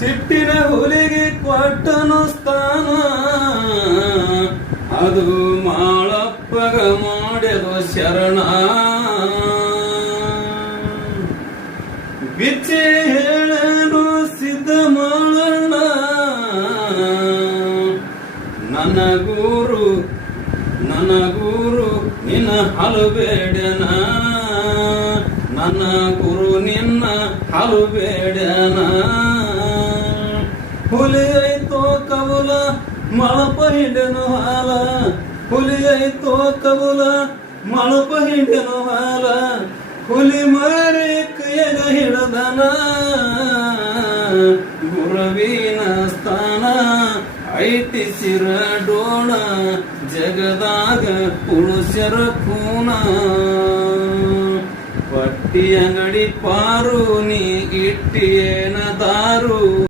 ಸಿಟ್ಟಿನ ಹುಲಿಗೆ ಕೊಟ್ಟನು ಸ್ಥಾನ, ಅದು ಮಾಳಪ್ಪಗ ಮಾಡ್ಯದು ಶರಣ. ಬಿಚ್ಚಿ ಹೇಳನು ಸಿದ್ಧ ಮಾಳಣ್ಣ, ನನ್ನ ಗುರು ನಿನ್ನ ಹಲಬೇಡನ, ನನ್ನ ಗುರು ನಿನ್ನ ಹಲಬೇಡನ. ಹುಲಿ ಐತೋ ಕಬುಲ ಮಳಪ ಹಿಂಡೆನು ಹಾಲ, ಹುಲಿ ಐತೋ ಕಬುಲ ಮಳಪ ಹಿಂಡೆನು ಹಾಲ. ಹುಲಿ ಮಾರಿ ಕೈಯಾಗ ಹಿಡದನ, ಗುರುವಿನ ಸ್ಥಾನ ಐತಿ ಸಿರಡೋಣ. ಜಗದಾಗ ಪುರುಷರ ಕೂನ, ಪಟ್ಟಿ ಅಂಗಡಿ ಪಾರು ನೀ ಇಟ್ಟಿಯೇನ ದಾರು.